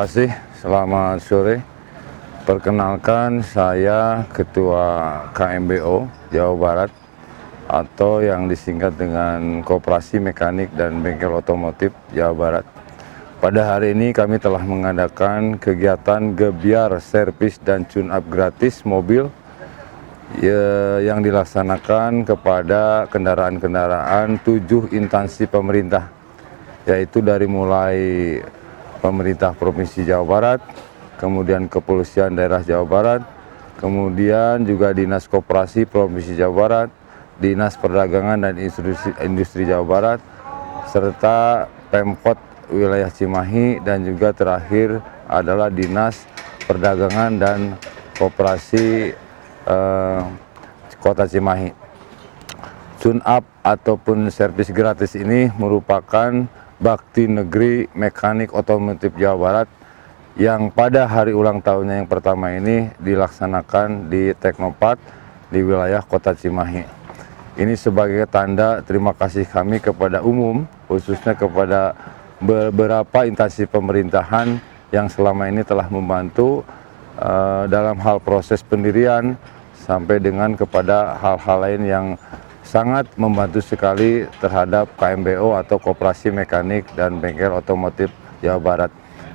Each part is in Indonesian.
kasih. Selamat sore. Perkenalkan, saya Ketua KMBO Jawa Barat atau yang disingkat dengan Koperasi Mekanik dan Bengkel Otomotif Jawa Barat. Pada hari ini kami telah mengadakan kegiatan gebyar servis dan tune-up gratis mobil yang dilaksanakan kepada kendaraan-kendaraan 7 instansi pemerintah, yaitu dari mulai pemerintah Provinsi Jawa Barat, kemudian Kepolisian Daerah Jawa Barat, kemudian juga Dinas Koperasi Provinsi Jawa Barat, Dinas Perdagangan dan Industri Jawa Barat, serta Pemkot wilayah Cimahi, dan juga terakhir adalah Dinas Perdagangan dan Koperasi Kota Cimahi. Tune-up ataupun servis gratis ini merupakan bakti negeri mekanik otomotif Jawa Barat yang pada hari ulang tahunnya yang pertama ini dilaksanakan di Teknopark di wilayah Kota Cimahi. Ini sebagai tanda terima kasih kami kepada umum, khususnya kepada beberapa instansi pemerintahan yang selama ini telah membantu dalam hal proses pendirian sampai dengan kepada hal-hal lain yang sangat membantu sekali terhadap KMBO atau Koperasi Mekanik dan Bengkel Otomotif Jawa Barat.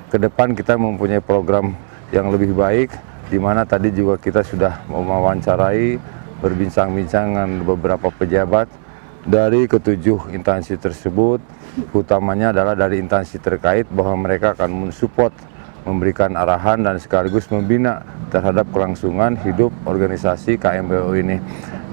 Ke depan kita mempunyai program yang lebih baik, di mana tadi juga kita sudah mewawancarai, berbincang-bincang dengan beberapa pejabat dari ketujuh instansi tersebut, utamanya adalah dari instansi terkait bahwa mereka akan mensupport, memberikan arahan dan sekaligus membina terhadap kelangsungan hidup organisasi KMBO ini.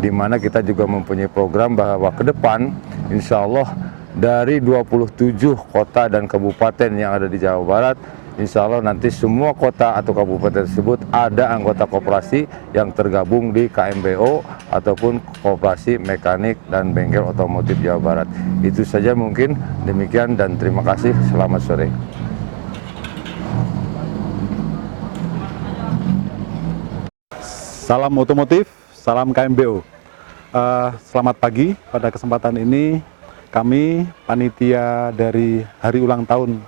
Di mana kita juga mempunyai program bahwa ke depan insya Allah dari 27 kota dan kabupaten yang ada di Jawa Barat, insya Allah nanti semua kota atau kabupaten tersebut ada anggota koperasi yang tergabung di KMBO ataupun Koperasi Mekanik dan Bengkel Otomotif Jawa Barat. Itu saja mungkin, demikian dan terima kasih. Selamat sore. Salam otomotif, salam KMBO. Selamat pagi. Pada kesempatan ini kami panitia dari hari ulang tahun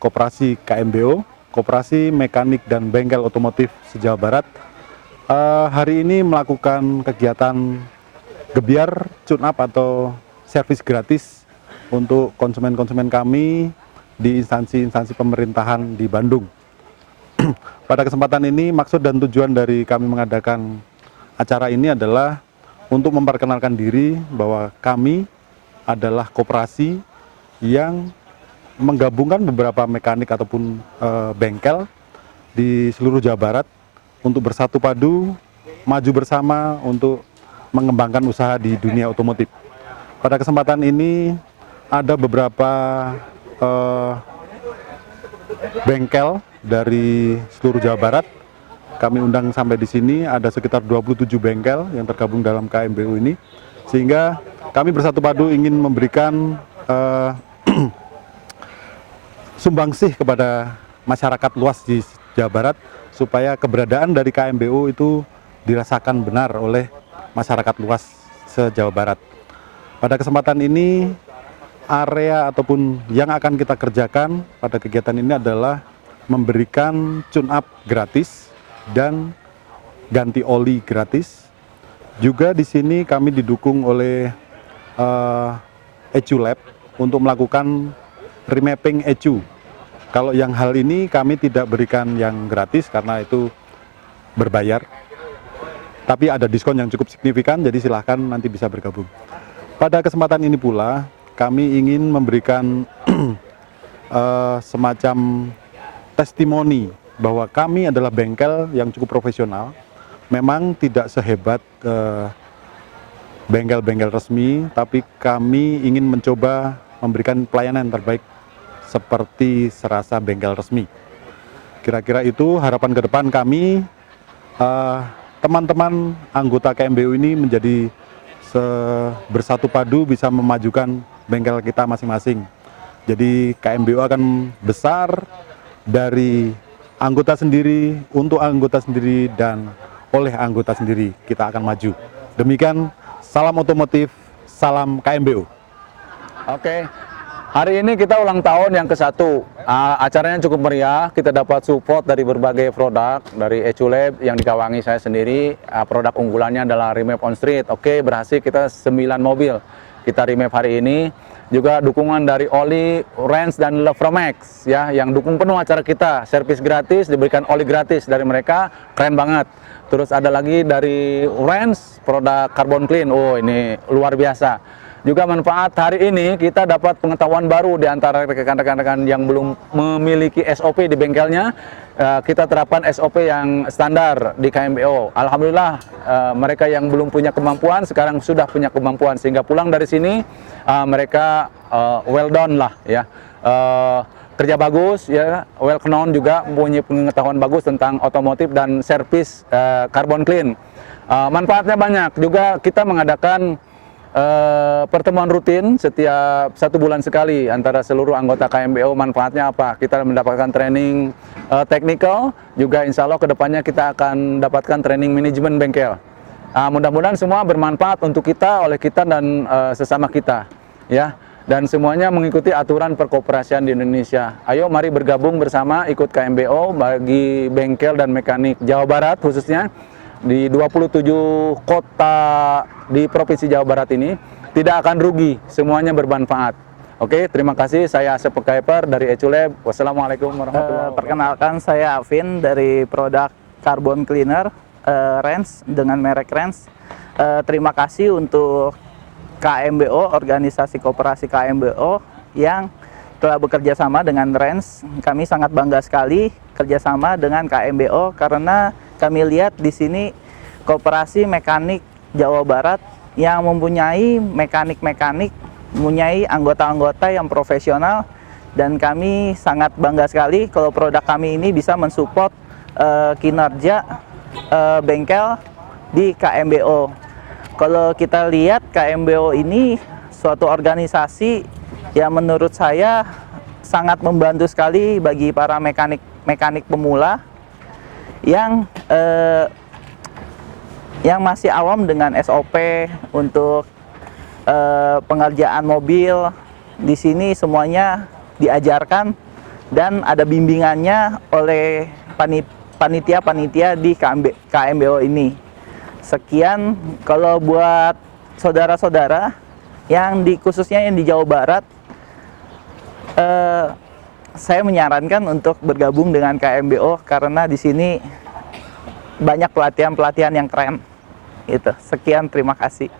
Koperasi KMBO, Koperasi Mekanik dan Bengkel Otomotif se-Jawa Barat, hari ini melakukan kegiatan gebyar tune-up atau servis gratis untuk konsumen-konsumen kami di instansi-instansi pemerintahan di Bandung. Pada kesempatan ini, maksud dan tujuan dari kami mengadakan acara ini adalah untuk memperkenalkan diri bahwa kami adalah koperasi yang menggabungkan beberapa mekanik ataupun bengkel di seluruh Jawa Barat untuk bersatu padu, maju bersama untuk mengembangkan usaha di dunia otomotif. Pada kesempatan ini ada beberapa bengkel dari seluruh Jawa Barat. Kami undang sampai di sini, ada sekitar 27 bengkel yang tergabung dalam KMBO ini, sehingga kami bersatu padu ingin memberikan sumbangsih kepada masyarakat luas di Jawa Barat supaya keberadaan dari KMBO itu dirasakan benar oleh masyarakat luas se-Jawa Barat. Pada kesempatan ini, area ataupun yang akan kita kerjakan pada kegiatan ini adalah memberikan tune-up gratis dan ganti oli gratis. Juga di sini kami didukung oleh ECU Lab untuk melakukan remapping ECU. Kalau yang hal ini kami tidak berikan yang gratis karena itu berbayar. Tapi ada diskon yang cukup signifikan, jadi silahkan nanti bisa bergabung. Pada kesempatan ini pula kami ingin memberikan semacam testimoni bahwa kami adalah bengkel yang cukup profesional. Memang tidak sehebat bengkel-bengkel resmi, tapi kami ingin mencoba memberikan pelayanan yang terbaik seperti serasa bengkel resmi. Kira-kira itu harapan ke depan kami, teman-teman anggota KMBO ini menjadi bersatu padu bisa memajukan bengkel kita masing-masing. Jadi KMBO akan besar dari anggota sendiri, untuk anggota sendiri, dan oleh anggota sendiri. Kita akan maju. Demikian, salam otomotif, salam KMBO. Oke, Hari ini kita ulang tahun yang ke-1. Acaranya cukup meriah. Kita dapat support dari berbagai produk dari Eculab yang dikawangi saya sendiri. Produk unggulannya adalah remap on street. Oke, berhasil kita 9 mobil kita remap hari ini. Juga dukungan dari Oli, Rens dan Love From X ya, yang dukung penuh acara kita. Servis gratis, diberikan oli gratis dari mereka, keren banget. Terus ada lagi dari Rens, produk Carbon Clean. Oh, ini luar biasa. Juga manfaat hari ini kita dapat pengetahuan baru di antara rekan-rekan yang belum memiliki SOP di bengkelnya. Kita terapkan SOP yang standar di KMBO. Alhamdulillah mereka yang belum punya kemampuan sekarang sudah punya kemampuan, sehingga pulang dari sini mereka well done lah ya. Kerja bagus ya, well known, juga mempunyai pengetahuan bagus tentang otomotif dan servis Carbon Clean. Manfaatnya banyak. Juga kita mengadakan pertemuan rutin setiap 1 bulan sekali antara seluruh anggota KMBO. Manfaatnya apa? Kita mendapatkan training teknikal, juga insya Allah kedepannya kita akan dapatkan training manajemen bengkel. Mudah-mudahan semua bermanfaat untuk kita, oleh kita dan sesama kita ya, dan semuanya mengikuti aturan perkoperasian di Indonesia. Ayo mari bergabung bersama, ikut KMBO bagi bengkel dan mekanik Jawa Barat khususnya. Di 27 kota di Provinsi Jawa Barat ini tidak akan rugi, semuanya bermanfaat. Oke, terima kasih. Saya Asep Pekaiper dari Eculab. Wassalamualaikum warahmatullahi wabarakatuh. Perkenalkan, saya Alvin dari produk Carbon Cleaner Rens dengan merek Rens. Terima kasih untuk KMBO, organisasi koperasi KMBO yang telah bekerja sama dengan Rens. Kami sangat bangga sekali kerjasama dengan KMBO karena kami lihat di sini koperasi mekanik Jawa Barat yang mempunyai mekanik-mekanik, mempunyai anggota-anggota yang profesional, dan kami sangat bangga sekali kalau produk kami ini bisa mensupport kinerja bengkel di KMBO. Kalau kita lihat KMBO ini suatu organisasi yang menurut saya sangat membantu sekali bagi para mekanik pemula yang masih awam dengan SOP untuk pengerjaan mobil. Di sini semuanya diajarkan dan ada bimbingannya oleh panitia-panitia di KMBO ini. Sekian kalau buat saudara-saudara yang khususnya yang di Jawa Barat, saya menyarankan untuk bergabung dengan KMBO karena di sini banyak pelatihan-pelatihan yang keren. Gitu. Sekian, terima kasih.